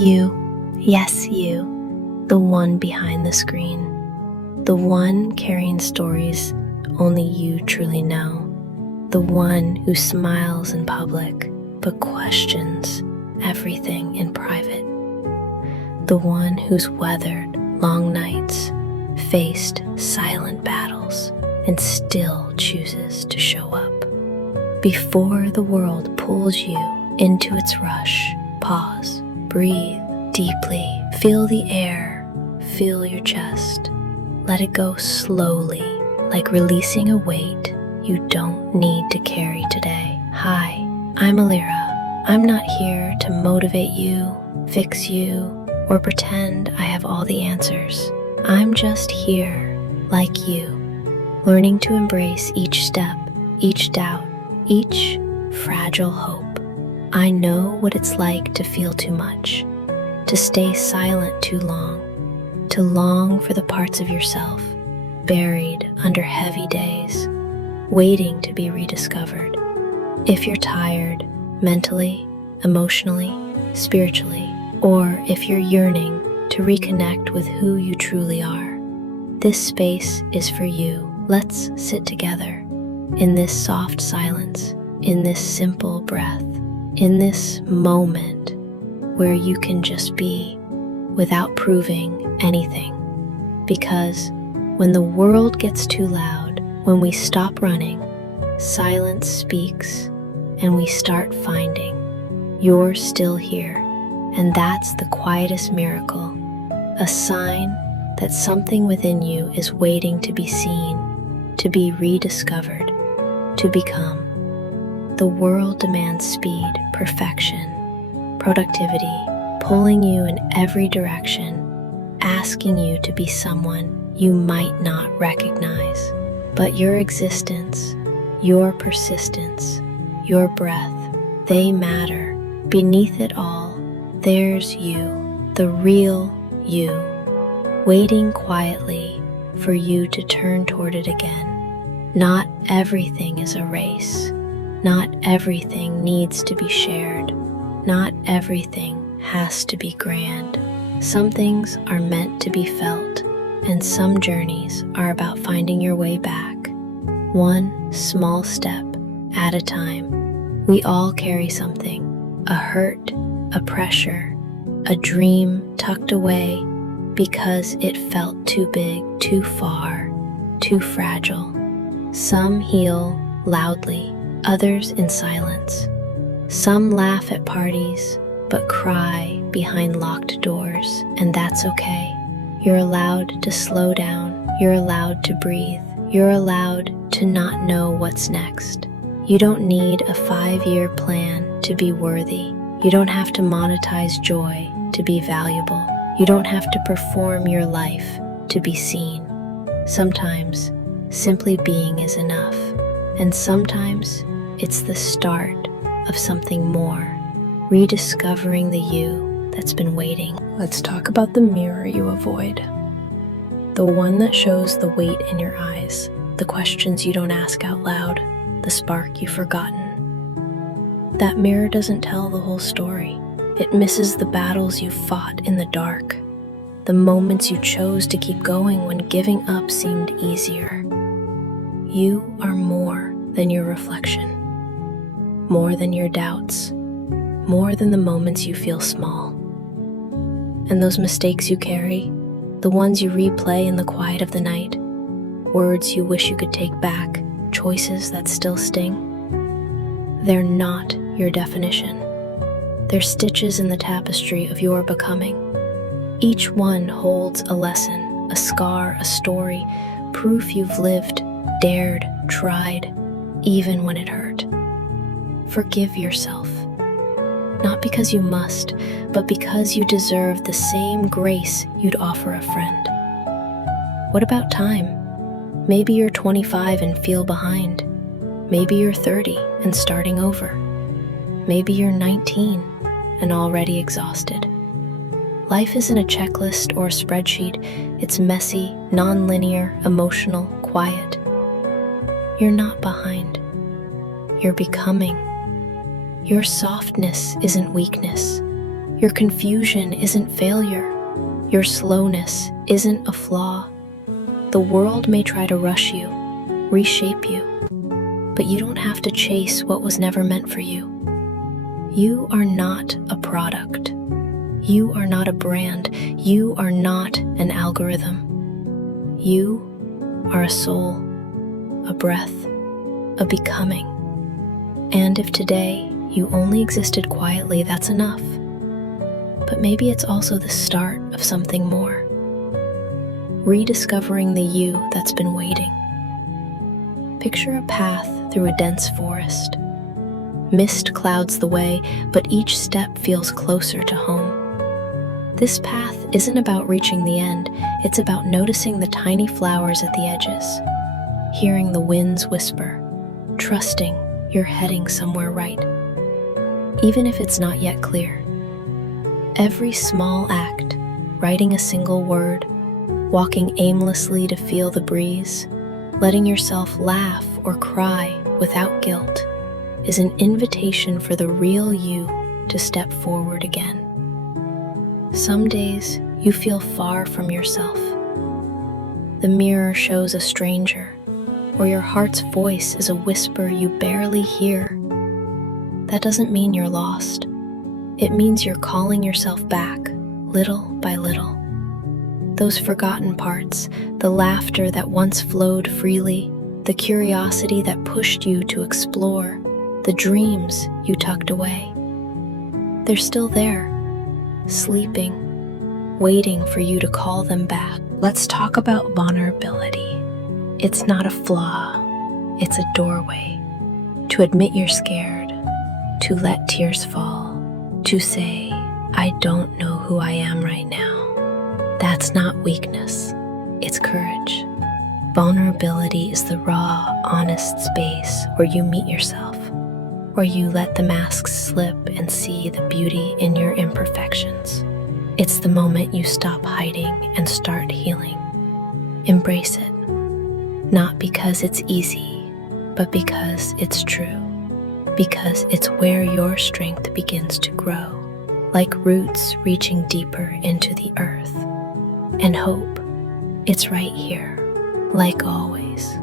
You, yes, you, the one behind the screen, the one carrying stories only you truly know, the one who smiles in public but questions everything in private, the one who's weathered long nights, faced silent battles, and still chooses to show up. Before the world pulls you into its rush, pause, breathe deeply, feel the air, feel your chest. Let it go slowly, like releasing a weight you don't need to carry today. Hi, I'm Elira. I'm not here to motivate you, fix you, or pretend I have all the answers. I'm just here, like you, learning to embrace each step, each doubt, each fragile hope. I know what it's like to feel too much, to stay silent too long, to long for the parts of yourself buried under heavy days, waiting to be rediscovered. If you're tired, mentally, emotionally, spiritually, or if you're yearning to reconnect with who you truly are, this space is for you. Let's sit together in this soft silence, in this simple breath, in this moment where you can just be without proving anything. Because when the world gets too loud, when we stop running, silence speaks and we start finding you're still here. And that's the quietest miracle, a sign that something within you is waiting to be seen, to be rediscovered, to become. The world demands speed, perfection, productivity, pulling you in every direction, asking you to be someone you might not recognize. But your existence, your persistence, your breath, they matter. Beneath it all, there's you, the real you, waiting quietly for you to turn toward it again. Not everything is a race. Not everything needs to be shared. Not everything has to be grand. Some things are meant to be felt, and some journeys are about finding your way back, one small step at a time. We all carry something, a hurt, a pressure, a dream tucked away because it felt too big, too far, too fragile. Some heal loudly, others in silence. Some laugh at parties, but cry behind locked doors, and that's okay. You're allowed to slow down, you're allowed to breathe, you're allowed to not know what's next. You don't need a 5-year plan to be worthy. You don't have to monetize joy to be valuable. You don't have to perform your life to be seen. Sometimes, simply being is enough, and sometimes it's the start of something more, rediscovering the you that's been waiting. Let's talk about the mirror you avoid. The one that shows the weight in your eyes, the questions you don't ask out loud, the spark you've forgotten. That mirror doesn't tell the whole story. It misses the battles you fought in the dark, the moments you chose to keep going when giving up seemed easier. You are more than your reflection, more than your doubts, more than the moments you feel small. And those mistakes you carry, the ones you replay in the quiet of the night, words you wish you could take back, choices that still sting, they're not your definition. They're stitches in the tapestry of your becoming. Each one holds a lesson, a scar, a story, proof you've lived, dared, tried, even when it hurt. Forgive yourself. Not because you must, but because you deserve the same grace you'd offer a friend. What about time? Maybe you're 25 and feel behind. Maybe you're 30 and starting over. Maybe you're 19 and already exhausted. Life isn't a checklist or a spreadsheet. It's messy, non-linear, emotional, quiet. You're not behind. You're becoming. Your softness isn't weakness. Your confusion isn't failure. Your slowness isn't a flaw. The world may try to rush you, reshape you, but you don't have to chase what was never meant for you. You are not a product. You are not a brand. You are not an algorithm. You are a soul, a breath, a becoming. And if today you only existed quietly, that's enough. But maybe it's also the start of something more. Rediscovering the you that's been waiting. Picture a path through a dense forest. Mist clouds the way, but each step feels closer to home. This path isn't about reaching the end, it's about noticing the tiny flowers at the edges, hearing the winds whisper, trusting you're heading somewhere right, even if it's not yet clear. Every small act, writing a single word, walking aimlessly to feel the breeze, letting yourself laugh or cry without guilt, is an invitation for the real you to step forward again. Some days you feel far from yourself. The mirror shows a stranger, or your heart's voice is a whisper you barely hear. That doesn't mean you're lost. It means you're calling yourself back, little by little. Those forgotten parts, the laughter that once flowed freely, the curiosity that pushed you to explore, the dreams you tucked away. They're still there, sleeping, waiting for you to call them back. Let's talk about vulnerability. It's not a flaw, it's a doorway. To admit you're scared, to let tears fall, to say, I don't know who I am right now. That's not weakness, it's courage. Vulnerability is the raw, honest space where you meet yourself, where you let the masks slip and see the beauty in your imperfections. It's the moment you stop hiding and start healing. Embrace it, not because it's easy, but because it's true, because it's where your strength begins to grow, like roots reaching deeper into the earth. And hope, it's right here, like always,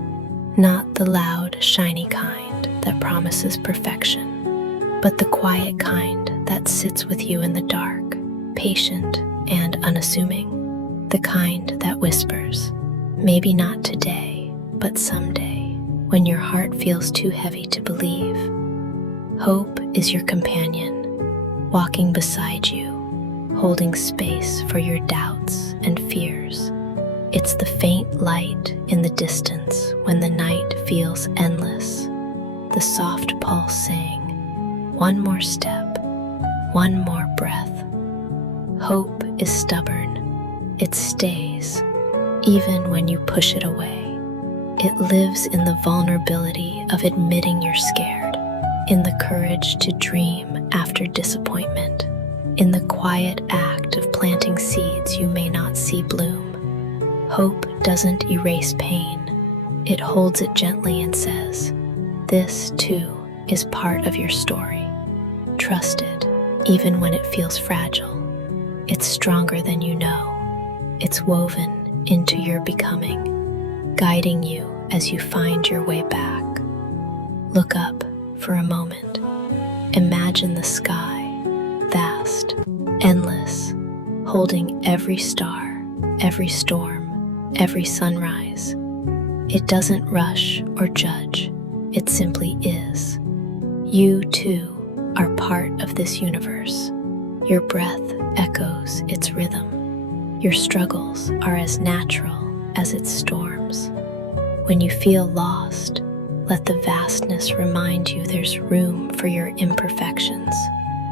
not the loud, shiny kind that promises perfection, but the quiet kind that sits with you in the dark, patient and unassuming, the kind that whispers, maybe not today, but someday, when your heart feels too heavy to believe. Hope is your companion, walking beside you, holding space for your doubts and fears. It's the faint light in the distance when the night feels endless, the soft pulse saying, one more step, one more breath. Hope is stubborn. It stays, even when you push it away. It lives in the vulnerability of admitting you're scared, in the courage to dream after disappointment, in the quiet act of planting seeds you may not see bloom. Hope doesn't erase pain. It holds it gently and says, this too is part of your story. Trust it, even when it feels fragile. It's stronger than you know. It's woven into your becoming, guiding you as you find your way back. Look up for a moment. Imagine the sky, vast, endless, holding every star, every storm, every sunrise. It doesn't rush or judge. It simply is. You, too, are part of this universe. Your breath echoes its rhythm. Your struggles are as natural as its storms. When you feel lost, let the vastness remind you there's room for your imperfections,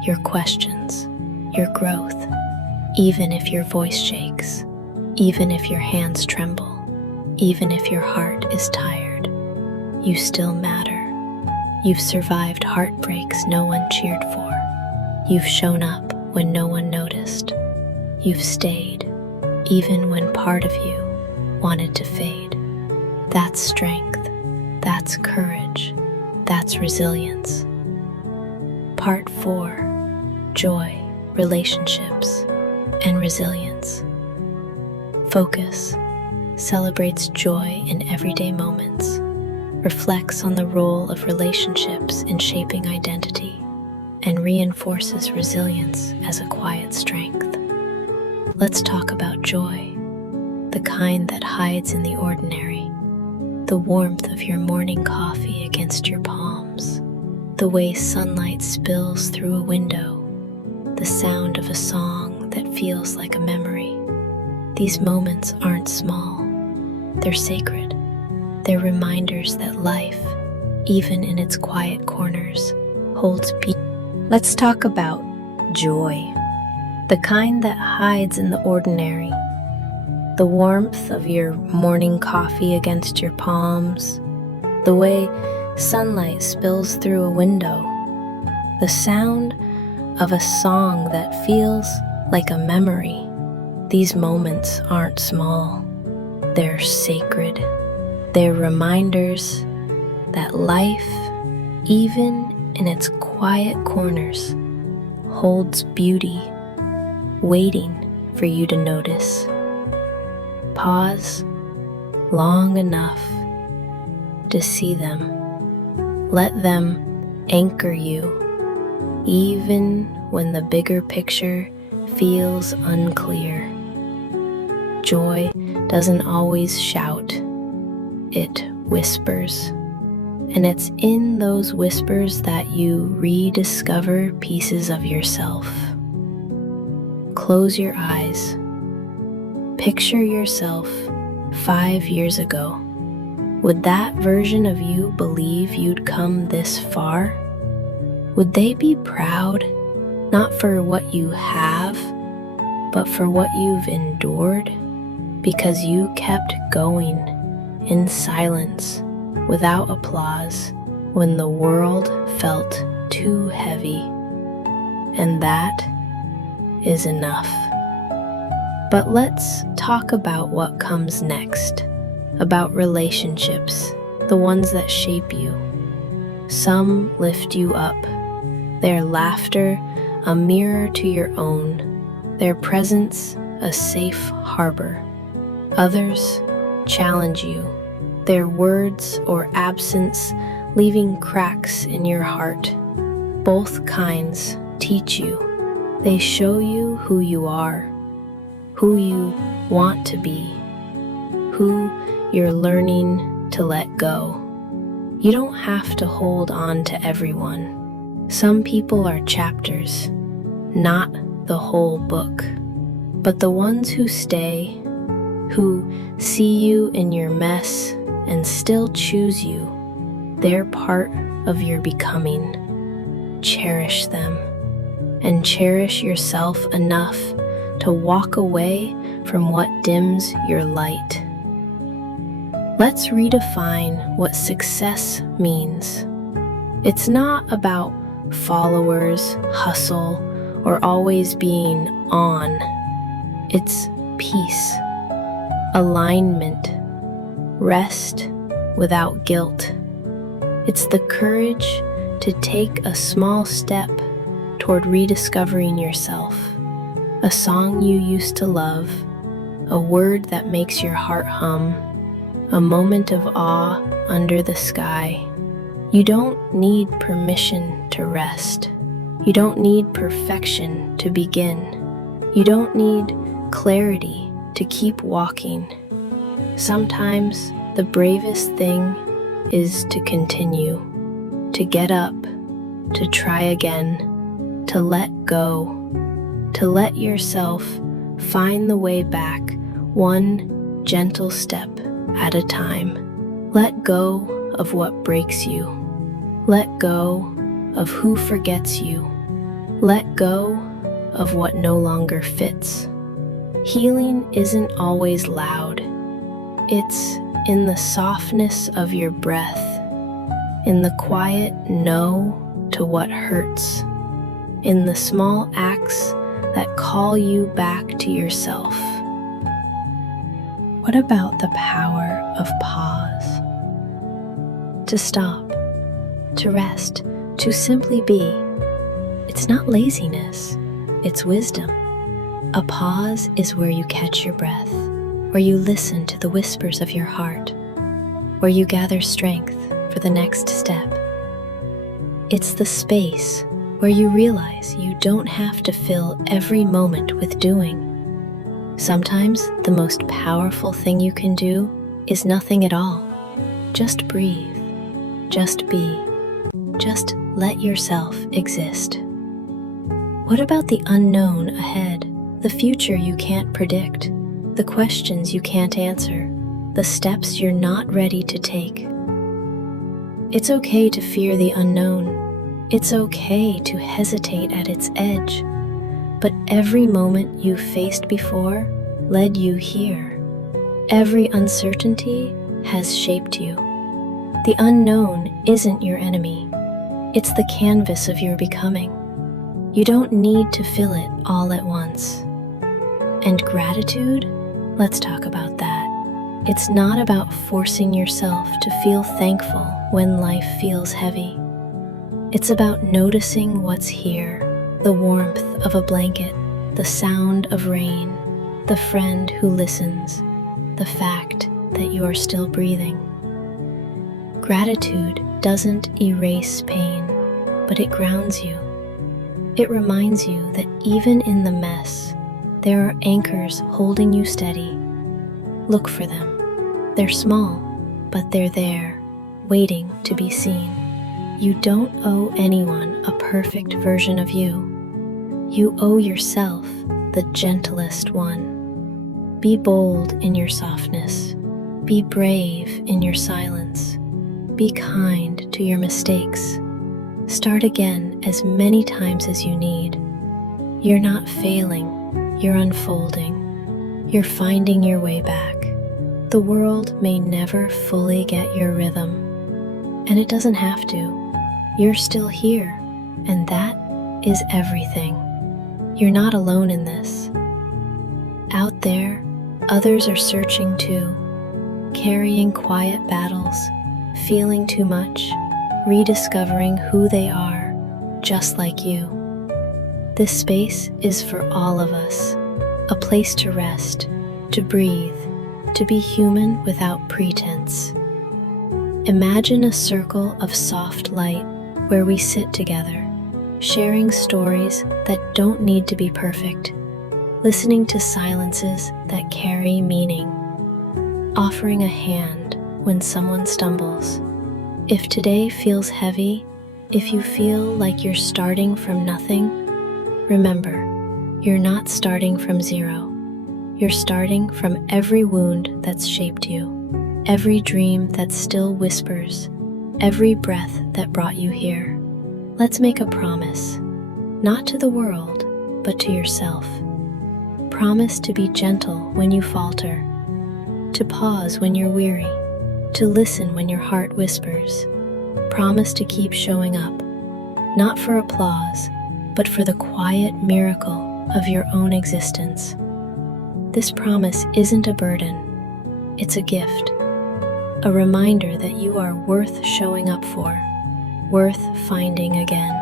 your questions, your growth. Even if your voice shakes, even if your hands tremble, even if your heart is tired, you still matter. You've survived heartbreaks no one cheered for. You've shown up when no one noticed. You've stayed, even when part of you wanted to fade. That's strength, that's courage, that's resilience. Part 4, Joy, relationships, and resilience. Focus celebrates joy in everyday moments, reflects on the role of relationships in shaping identity, and reinforces resilience as a quiet strength. Let's talk about joy, the kind that hides in the ordinary, the warmth of your morning coffee against your palms, the way sunlight spills through a window, the sound of a song that feels like a memory. These moments aren't small, they're sacred. They're reminders that life, even in its quiet corners, holds beauty. Let's talk about joy, the kind that hides in the ordinary, the warmth of your morning coffee against your palms, the way sunlight spills through a window, the sound of a song that feels like a memory. These moments aren't small, they're sacred. They're reminders that life, even in its quiet corners, holds beauty, waiting for you to notice. Pause long enough to see them. Let them anchor you, even when the bigger picture feels unclear. Joy doesn't always shout, it whispers. And it's in those whispers that you rediscover pieces of yourself. Close your eyes. Picture yourself 5 years ago. Would that version of you believe you'd come this far? Would they be proud, not for what you have, but for what you've endured? Because you kept going in silence, without applause, when the world felt too heavy. And that is enough. But let's talk about what comes next, about relationships, the ones that shape you. Some lift you up, their laughter a mirror to your own, their presence a safe harbor. Others challenge you, their words or absence leaving cracks in your heart. Both kinds teach you. They show you who you are, who you want to be, who you're learning to let go. You don't have to hold on to everyone. Some people are chapters, not the whole book. But the ones who stay, who see you in your mess and still choose you, they're part of your becoming. Cherish them, and cherish yourself enough to walk away from what dims your light. Let's redefine what success means. It's not about followers, hustle, or always being on. It's peace, alignment, rest without guilt. It's the courage to take a small step toward rediscovering yourself. A song you used to love, a word that makes your heart hum, a moment of awe under the sky. You don't need permission to rest. You don't need perfection to begin. You don't need clarity to keep walking. Sometimes the bravest thing is to continue, to get up, to try again, to let go, to let yourself find the way back one gentle step at a time. Let go of what breaks you. Let go of who forgets you. Let go of what no longer fits. Healing isn't always loud. It's in the softness of your breath, in the quiet no to what hurts, in the small acts that call you back to yourself. What about the power of pause? To stop, to rest, to simply be. It's not laziness, it's wisdom. A pause is where you catch your breath, where you listen to the whispers of your heart, where you gather strength for the next step. It's the space where you realize you don't have to fill every moment with doing. Sometimes the most powerful thing you can do is nothing at all. Just breathe, just be, just let yourself exist. What about the unknown ahead, the future you can't predict, the questions you can't answer, the steps you're not ready to take? It's okay to fear the unknown. It's okay to hesitate at its edge. But every moment you faced before led you here. Every uncertainty has shaped you. The unknown isn't your enemy. It's the canvas of your becoming. You don't need to fill it all at once. And gratitude? Let's talk about that. It's not about forcing yourself to feel thankful when life feels heavy. It's about noticing what's here, the warmth of a blanket, the sound of rain, the friend who listens, the fact that you are still breathing. Gratitude doesn't erase pain, but it grounds you. It reminds you that even in the mess, there are anchors holding you steady. Look for them. They're small, but they're there, waiting to be seen. You don't owe anyone a perfect version of you. You owe yourself the gentlest one. Be bold in your softness. Be brave in your silence. Be kind to your mistakes. Start again as many times as you need. You're not failing, you're unfolding. You're finding your way back. The world may never fully get your rhythm, and it doesn't have to. You're still here, and that is everything. You're not alone in this. Out there, others are searching too, carrying quiet battles, feeling too much, rediscovering who they are, just like you. This space is for all of us, a place to rest, to breathe, to be human without pretense. Imagine a circle of soft light where we sit together, sharing stories that don't need to be perfect, listening to silences that carry meaning, offering a hand when someone stumbles. If today feels heavy, if you feel like you're starting from nothing, remember, you're not starting from zero. You're starting from every wound that's shaped you, every dream that still whispers, every breath that brought you here. Let's make a promise, not to the world, but to yourself. Promise to be gentle when you falter, to pause when you're weary, to listen when your heart whispers. Promise to keep showing up, not for applause, but for the quiet miracle of your own existence. This promise isn't a burden, it's a gift, a reminder that you are worth showing up for, worth finding again.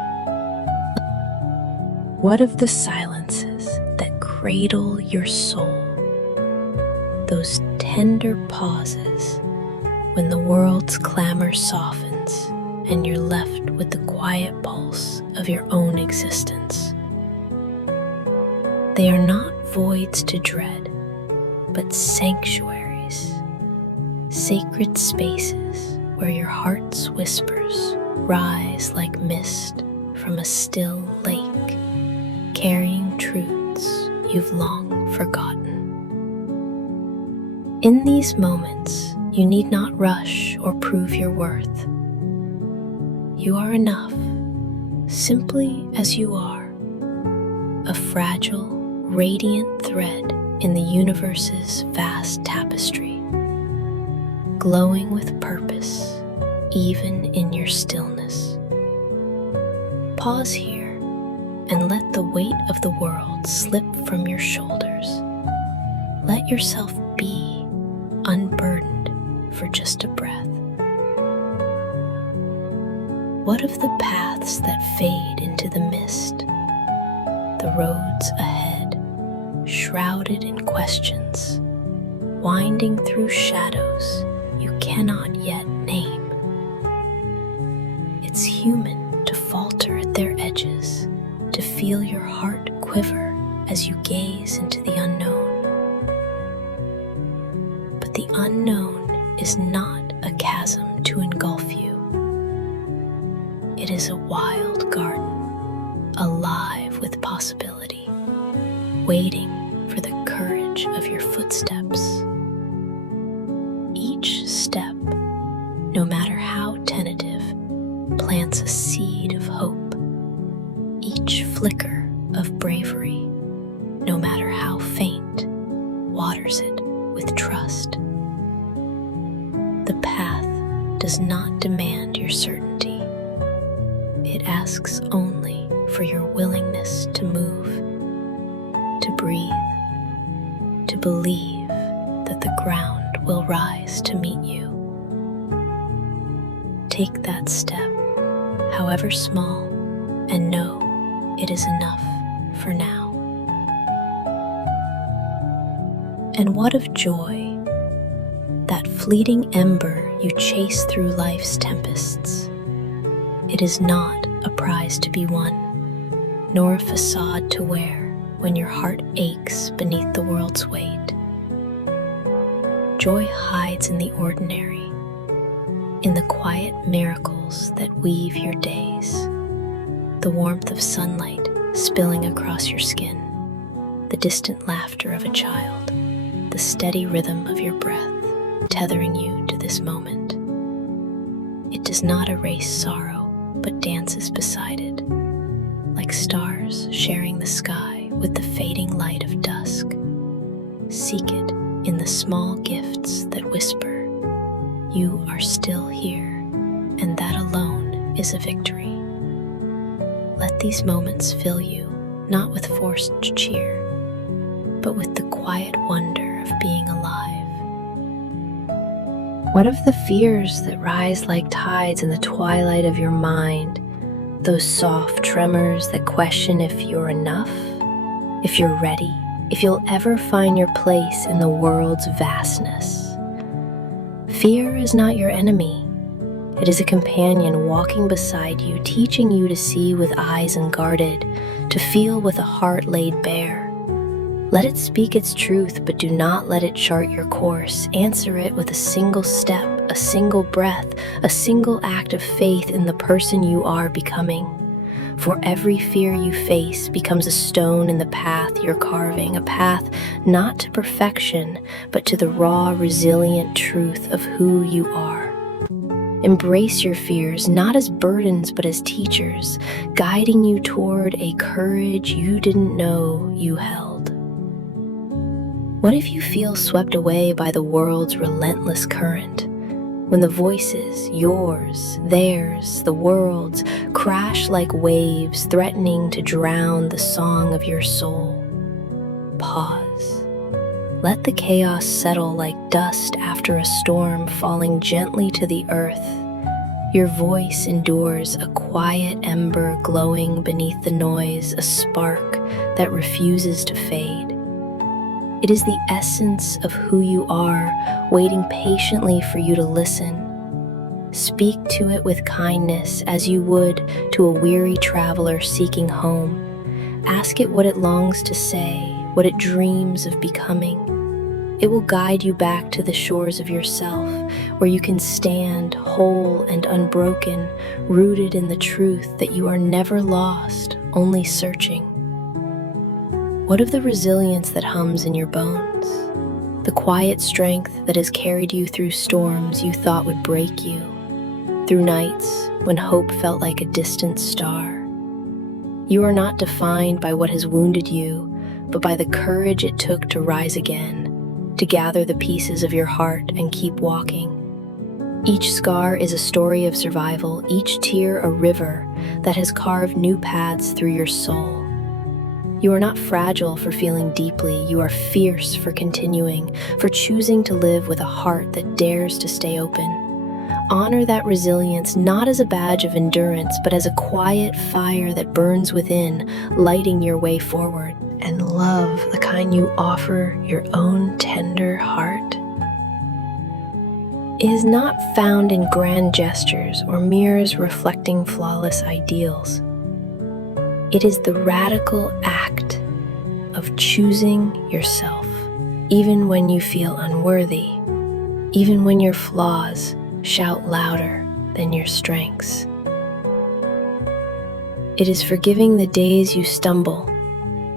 What of the silences that cradle your soul? Those tender pauses when the world's clamor softens and you're left with the quiet pulse of your own existence. They are not voids to dread, but sanctuaries, sacred spaces where your heart's whispers rise like mist from a still lake, carrying truths you've long forgotten. In these moments, you need not rush or prove your worth. You are enough, simply as you are, a fragile, radiant thread in the universe's vast tapestry, glowing with purpose, even in your stillness. Pause here and let the weight of the world slip from your shoulders. Let yourself be unburdened for just a breath. What of the paths that fade into the mist? the roads ahead, shrouded in questions, winding through shadows you cannot yet name. It's human to falter at their edges, to feel your heart quiver as you gaze into the unknown. But the unknown is not a chasm to engulf you. It is a wild garden, alive with possibility, waiting for the courage of your footsteps. Each step, no matter how tentative, plants a seed of hope. Each flicker of bravery, no matter how faint, waters it with trust. The path does not demand your certainty. It asks only for your willingness to move, to breathe, to believe that the ground will rise to meet you. Take that step, however small, and know it is enough for now. And what of joy? That fleeting ember you chase through life's tempests. It is not a prize to be won, nor a facade to wear when your heart aches beneath the world's weight. Joy hides in the ordinary, in the quiet miracles that weave your days. The warmth of sunlight spilling across your skin, the distant laughter of a child, the steady rhythm of your breath tethering you to this moment. It does not erase sorrow, but dances beside it, like stars sharing the sky with the fading light of dusk. Seek it in the small gifts that whisper, "You are still here," and that alone is a victory. Let these moments fill you, not with forced cheer, but with the quiet wonder of being alive. What of the fears that rise like tides in the twilight of your mind? Those soft tremors that question if you're enough, if you're ready, if you'll ever find your place in the world's vastness. Fear is not your enemy. It is a companion walking beside you, teaching you to see with eyes unguarded, to feel with a heart laid bare. Let it speak its truth, but do not let it chart your course. Answer it with a single step, a single breath, a single act of faith in the person you are becoming. For every fear you face becomes a stone in the path you're carving, a path not to perfection, but to the raw, resilient truth of who you are. Embrace your fears, not as burdens, but as teachers, guiding you toward a courage you didn't know you held. What if you feel swept away by the world's relentless current? When the voices, yours, theirs, the world's, crash like waves, threatening to drown the song of your soul. Pause. Let the chaos settle like dust after a storm falling gently to the earth. Your voice endures, a quiet ember glowing beneath the noise, a spark that refuses to fade. It is the essence of who you are, waiting patiently for you to listen. Speak to it with kindness as you would to a weary traveler seeking home. Ask it what it longs to say, what it dreams of becoming. It will guide you back to the shores of yourself, where you can stand whole and unbroken, rooted in the truth that you are never lost, only searching. What of the resilience that hums in your bones? The quiet strength that has carried you through storms you thought would break you, through nights when hope felt like a distant star. You are not defined by what has wounded you, but by the courage it took to rise again, to gather the pieces of your heart and keep walking. Each scar is a story of survival, each tear a river that has carved new paths through your soul. You are not fragile for feeling deeply, you are fierce for continuing, for choosing to live with a heart that dares to stay open. Honor that resilience not as a badge of endurance, but as a quiet fire that burns within, lighting your way forward. And love, the kind you offer your own tender heart, is not found in grand gestures or mirrors reflecting flawless ideals. It is the radical act of choosing yourself, even when you feel unworthy, even when your flaws shout louder than your strengths. It is forgiving the days you stumble,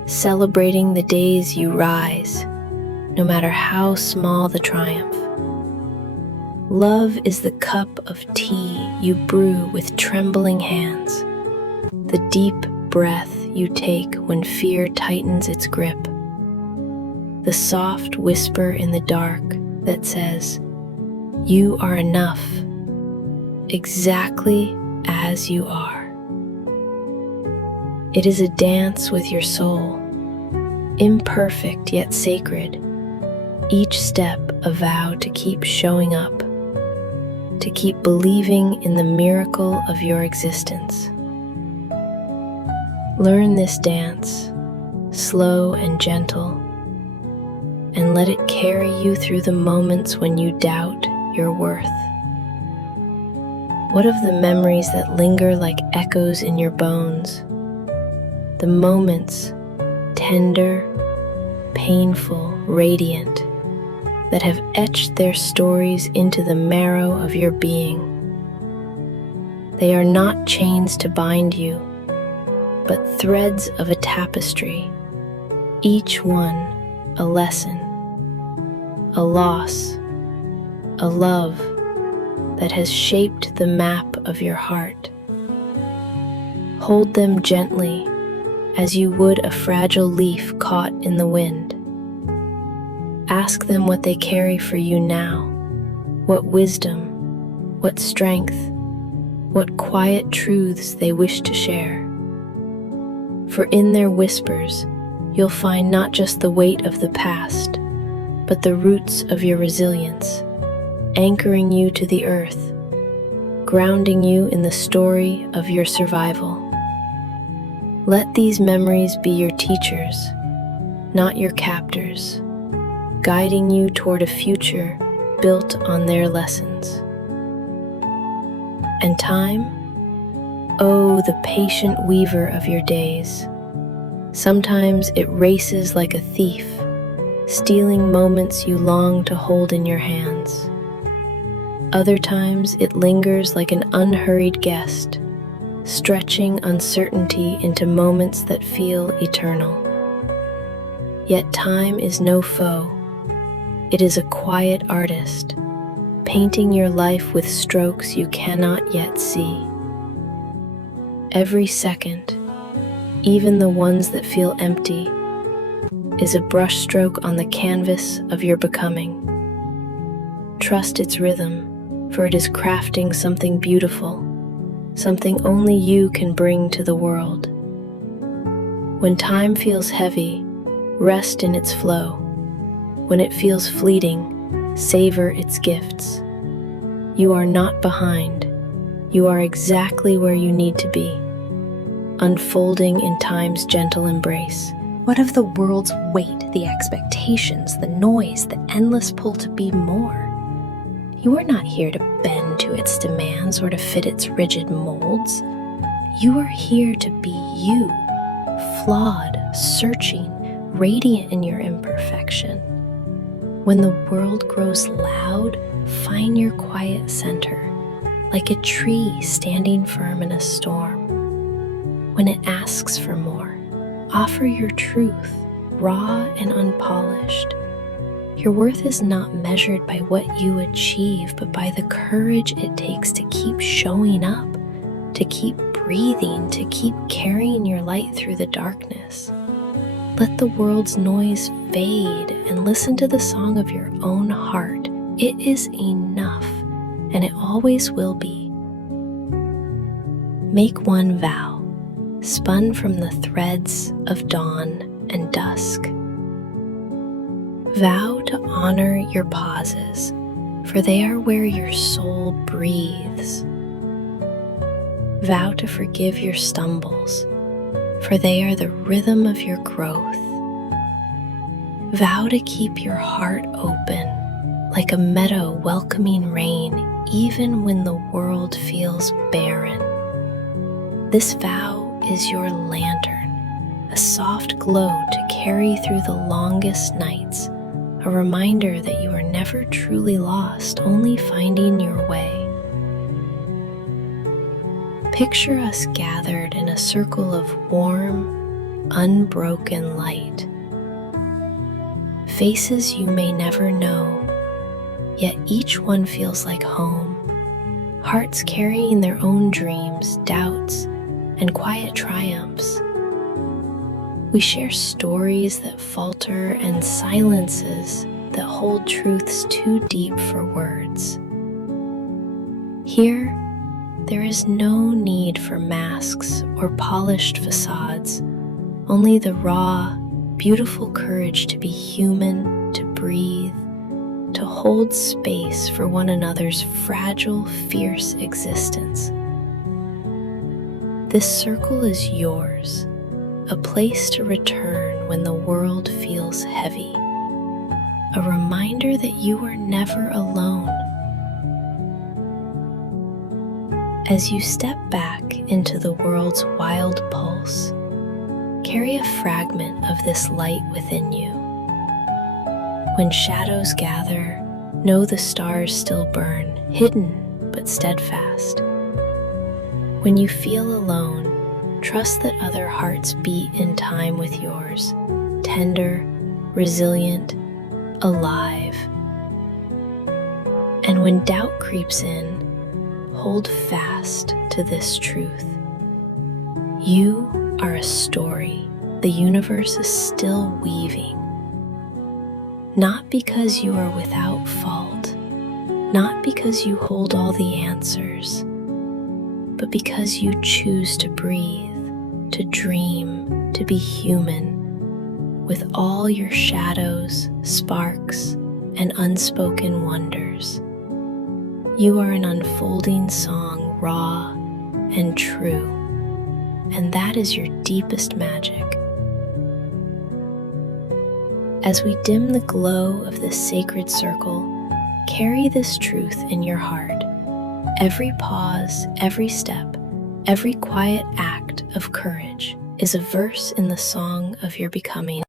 celebrating the days you rise, no matter how small the triumph. Love is the cup of tea you brew with trembling hands, the deep breath you take when fear tightens its grip, the soft whisper in the dark that says, "You are enough, exactly as you are." It is a dance with your soul, imperfect yet sacred, each step a vow to keep showing up, to keep believing in the miracle of your existence. Learn this dance, slow and gentle, and let it carry you through the moments when you doubt your worth. What of the memories that linger like echoes in your bones? The moments, tender, painful, radiant, that have etched their stories into the marrow of your being. They are not chains to bind you, but threads of a tapestry, each one a lesson, a loss, a love that has shaped the map of your heart. Hold them gently as you would a fragile leaf caught in the wind. Ask them what they carry for you now, what wisdom, what strength, what quiet truths they wish to share. For in their whispers, you'll find not just the weight of the past, but the roots of your resilience, anchoring you to the earth, grounding you in the story of your survival. Let these memories be your teachers, not your captors, guiding you toward a future built on their lessons. And time? Oh, the patient weaver of your days. Sometimes it races like a thief, stealing moments you long to hold in your hands. Other times it lingers like an unhurried guest, stretching uncertainty into moments that feel eternal. Yet time is no foe. It is a quiet artist, painting your life with strokes you cannot yet see. Every second, even the ones that feel empty, is a brushstroke on the canvas of your becoming. Trust its rhythm, for it is crafting something beautiful, something only you can bring to the world. When time feels heavy, rest in its flow. When it feels fleeting, savor its gifts. You are not behind. You are exactly where you need to be, unfolding in time's gentle embrace. What of the world's weight, the expectations, the noise, the endless pull to be more? You are not here to bend to its demands or to fit its rigid molds. You are here to be you, flawed, searching, radiant in your imperfection. When the world grows loud, find your quiet center, like a tree standing firm in a storm. When it asks for more, offer your truth, raw and unpolished. Your worth is not measured by what you achieve, but by the courage it takes to keep showing up, to keep breathing, to keep carrying your light through the darkness. Let the world's noise fade and listen to the song of your own heart. It is enough, and it always will be. Make one vow, spun from the threads of dawn and dusk. Vow to honor your pauses, for they are where your soul breathes. Vow to forgive your stumbles, for they are the rhythm of your growth. Vow to keep your heart open, like a meadow welcoming rain, even when the world feels barren. This vow is your lantern, a soft glow to carry through the longest nights, a reminder that you are never truly lost, only finding your way. Picture us gathered in a circle of warm, unbroken light. Faces you may never know, yet each one feels like home. Hearts carrying their own dreams, doubts, and quiet triumphs. We share stories that falter and silences that hold truths too deep for words. Here, there is no need for masks or polished facades, only the raw, beautiful courage to be human, to breathe, to hold space for one another's fragile, fierce existence. This circle is yours, a place to return when the world feels heavy, a reminder that you are never alone. As you step back into the world's wild pulse, carry a fragment of this light within you. When shadows gather, know the stars still burn, hidden but steadfast. When you feel alone, trust that other hearts beat in time with yours, tender, resilient, alive. And when doubt creeps in, hold fast to this truth. You are a story the universe is still weaving. Not because you are without fault, not because you hold all the answers, but because you choose to breathe, to dream, to be human, with all your shadows, sparks, and unspoken wonders. You are an unfolding song, raw and true, and that is your deepest magic. As we dim the glow of this sacred circle, carry this truth in your heart. Every pause, every step, every quiet act of courage is a verse in the song of your becoming.